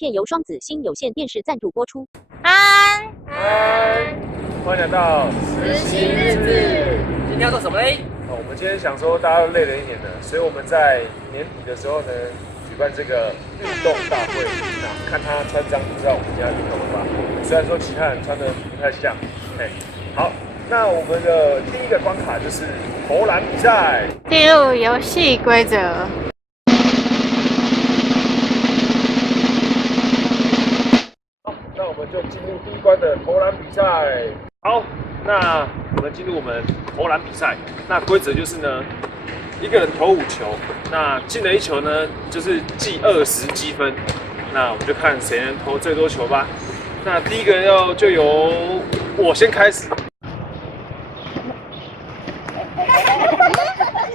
片由双子星有线电视赞助播出。安，欢迎来到实习日志。今天要做什么嘞？我们今天想说大家都累了一年了，所以我们在年底的时候呢，举办这个运动大会。那看他穿这样，就知道我们今天运动了吧？虽然说其他人穿的不太像。好，那我们的第一个关卡就是投篮比赛。进入游戏规则。好，那我们就进入第一关的投篮比赛。好，那我们进入我们投篮比赛。那规则就是呢，一个人投5球，那进了1球呢，就是计20积分。那我们就看谁能投最多球吧。那第一个就由我先开始。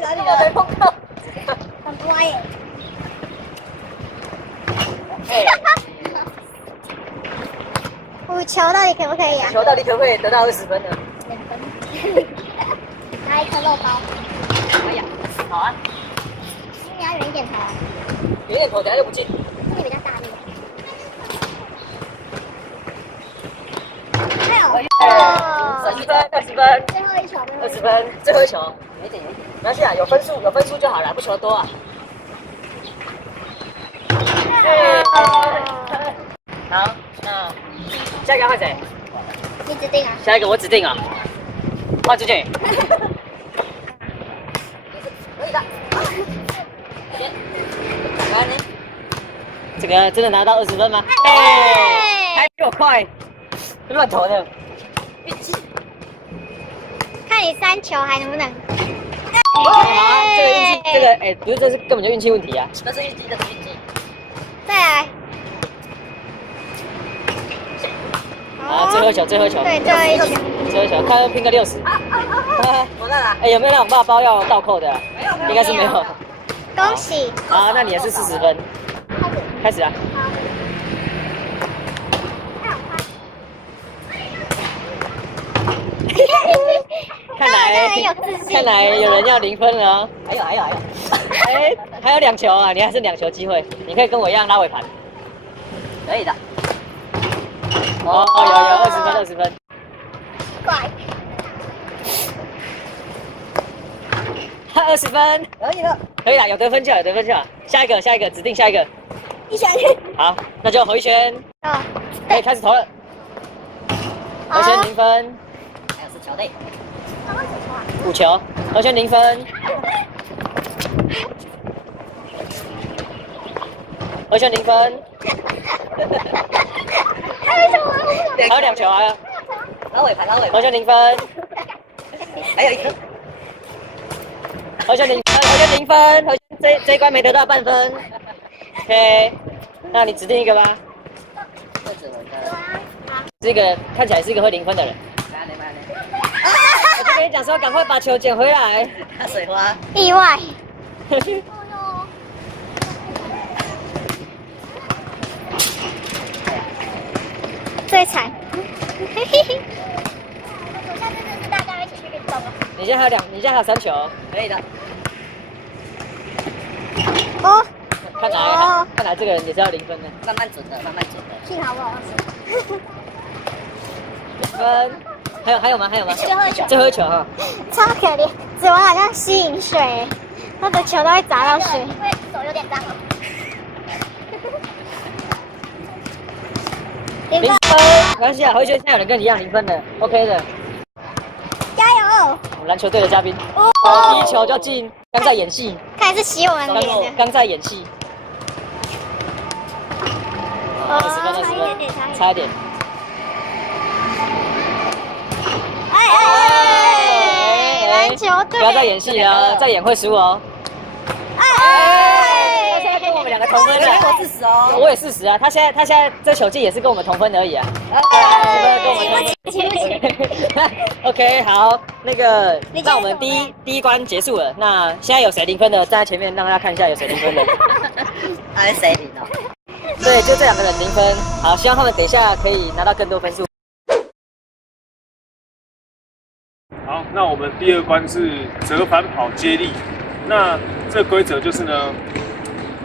哪里有碰到？很乖耶。5球到底可不可以啊？球到底可不可以得到20分呢2分。拿一颗肉包。哎呀，好啊，你要远一点投啊。有点投，等下又不进。这里比较大力。哎呦30分，20分，最后一球20分，最后一球，有一点，没关系啊，有分数就好了，不求多啊。好，那下一个换谁？你指定啊。下一个我指定啊，换出去。可以的。来，这个真的拿到20分吗？还比我快，乱投的。看你3球还能不能？好啊，这个运气，不是，这是根本就运气问题啊。那是运气，这是运气。再来。好，最后一球。对，最后一球。最后一球，看要拼个60。我那啦。有没有那种大包要倒扣的？没有，应该是没有。恭喜。好，那你也是40分。开始啊。看来有人要0分了哦。还有。还有2球啊，你还剩2球机会，你可以跟我一样拉尾盘。可以的。哦，有20分。怪。20分，可以了，有得分就好。下一个，指定下一个。一拳。好，那就回旋。可以开始投了。回旋0分。还有4球内。5球，回旋0分。回旋0分。还有2球啊！拉尾盘。回旋0分。还有1颗。回旋0分，这一关没得到半分。OK， 那你指定一个吧。这个看起来是一个会0分的人。我就跟你讲说，赶快把球捡回来。打水花。意外。最惨。我下次就是大家一起去运动了。你现在还有3球，可以的。哦。看来这个人也是要0分的。慢慢准的。幸好我有20分。还有吗？最后一球哈。超可怜，指纹好像吸引水，他的球都会砸到水。因为手有点脏了。0分。没关系啊，回旋现在有人跟你一样0分的 ，OK 的。加油！我们篮球队的嘉宾，第1球就进，刚在演戏。看来是洗我们脸的。刚在演戏。20分，差一点。篮球队。不要再演戏了，再演会输哦。他现在跟我们2个同分的。我40哦。我也40啊，他现在这球技也是跟我们同分而已啊。跟我们同分。OK， 好，那个，那我们第一关结束了。那现在有谁0分的站在前面，让大家看一下有谁0分的。还是谁0哦？对，就这2个人0分。好，希望他们等一下可以拿到更多分数。好，那我们第2关是折返跑接力。那这个规则就是呢，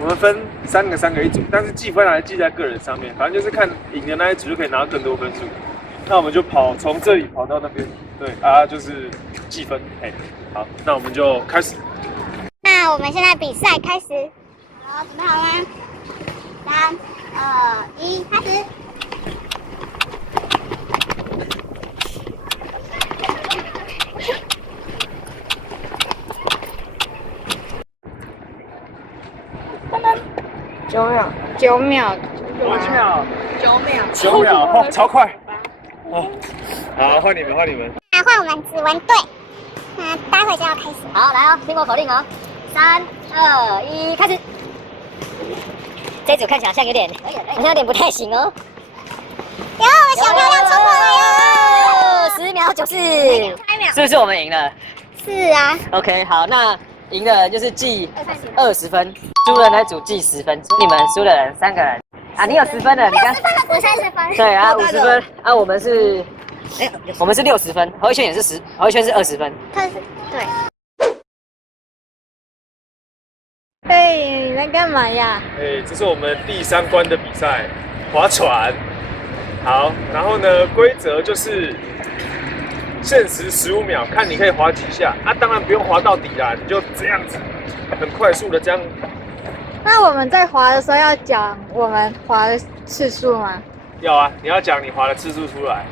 我们分三个一组，但是计分还记在个人上面，反正就是看赢的那一组就可以拿到更多分数。那我们就从这里跑到那边，对啊，就是计分。嘿，好，那我们就开始。那我们现在比赛开始，好，准备好了吗？3、2、1，开始。9秒，哦，超快！哦，好，换你们。那换我们指纹队，那待会就要开始。好，来哦，听我口令哦，3、2、1，开始。这组看起来好像有点不太行哦。哟，我们小漂亮冲过来哟！10秒94，是不是我们赢了？是啊。 OK， 好，那赢的人就是记20分，输的那组记10分，你们输的人3个人啊，你有10分了，你刚我30分。对啊，50分啊，我们是60分，何一轩也是何一轩是20分。他是对。嘿，你在干嘛呀？这是我们第3关的比赛，划船。好，然后呢，规则就是限时15秒，看你可以划几下啊，当然不用划到底啦，你就这样子，很快速的这样。那我们在滑的时候要讲我们滑的次数吗？要啊，你要讲你划的次数出来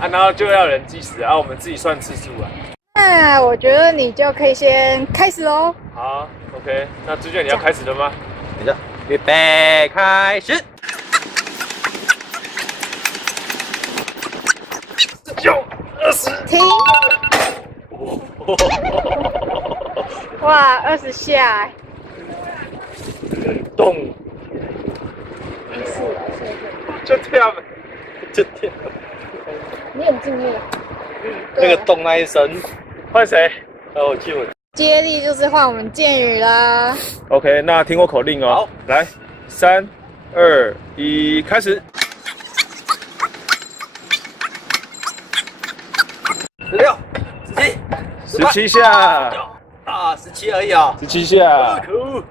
啊，然后就要有人计时啊，我们自己算次数啊。那我觉得你就可以先开始喽。好 ，OK， 那朱卷你要开始了吗？等一下，预备，开始。9、20，停。哇，20下。动。就这样，就这样。你很敬业。那个动那一声，换谁？我去我。接力就是换我们建宇啦。OK， 那听我口令哦。好，来，3、2、1，开始。16、17、 17下。啊，17而已啊。 17下。可恶。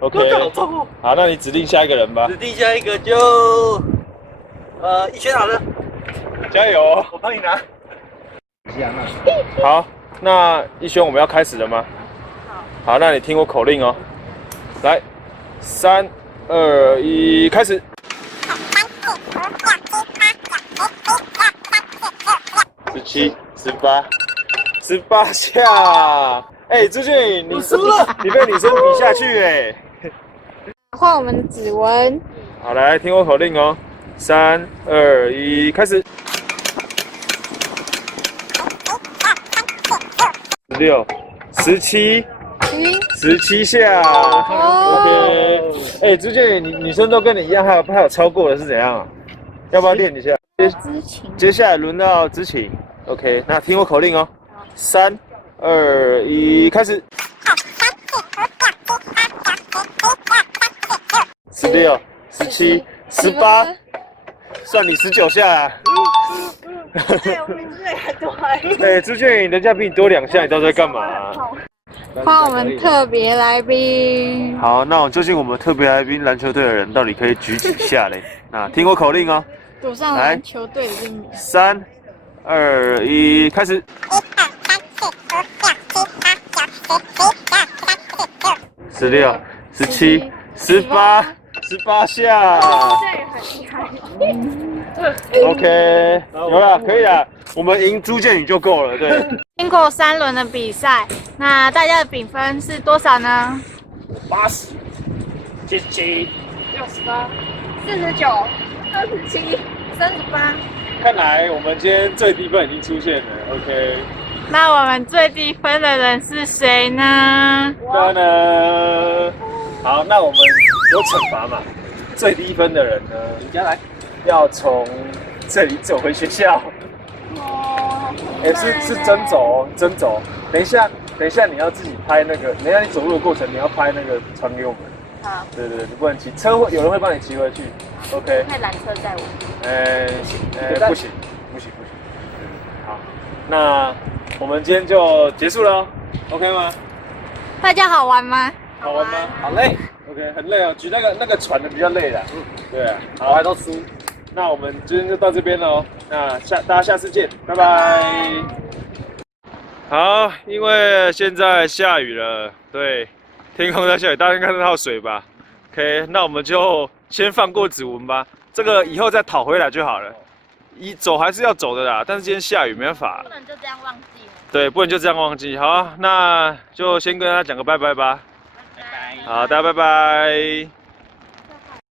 OK， 好重哦。好，那你指定下一个人吧。指定下一个就一轩好了，加油！我帮你拿。好，那一轩我们要开始了吗？好，那你听我口令哦。来，3、2、1，开始。17、18下。朱俊宇，你输了，你被女生比下去哎。换我们的指纹。好，来听我口令哦。3、2、1，开始。16、17、17下。OK。朱俊宇，女生都跟你一样，还有超过的是怎样啊？要不要练一下？接下来轮到知情。OK， 那听我口令哦。3、2、1，开始。16、17、18，算你19下啊。我名字还多。朱俊宇，人家比你多2下，你到底在干嘛？换我们特别来宾。好，那最近我们特别来宾篮球队的人到底可以举几下嘞？那听我口令哦。赌上篮球队的英语。3、2、1，开始。16、17、18下。OK， 有了，可以了，我们赢朱建宇就够了，对。经过3轮的比赛，那大家的比分是多少呢？80、77、68、49、27、38。看来我们今天最低分已经出现了 ，OK。那我们最低分的人是谁呢？好，那我们有惩罚嘛？最低分的人呢，你先来，要从这里走回学校。是真走哦，真走。等一下你要自己拍那个，等一下你走路的过程你要拍那个传给我们。好。对，你不能骑车，有人会帮你骑回去。OK。会拦车载我。不行。好，那我们今天就结束了 ，OK 吗？大家好玩吗？好玩吗？好累， OK， 很累哦，举那个船的比较累的。对啊，我还都输。那我们今天就到这边喽。那大家下次见，拜拜。好，因为现在下雨了，对，天空在下雨，大家应该看得到水吧 ？OK， 那我们就先放过子文吧，这个以后再讨回来就好了。走还是要走的啦，但是今天下雨没办法。不能就这样忘记。对，不能就这样忘记。好，那就先跟大家讲个拜拜吧。拜拜。好，大家拜拜。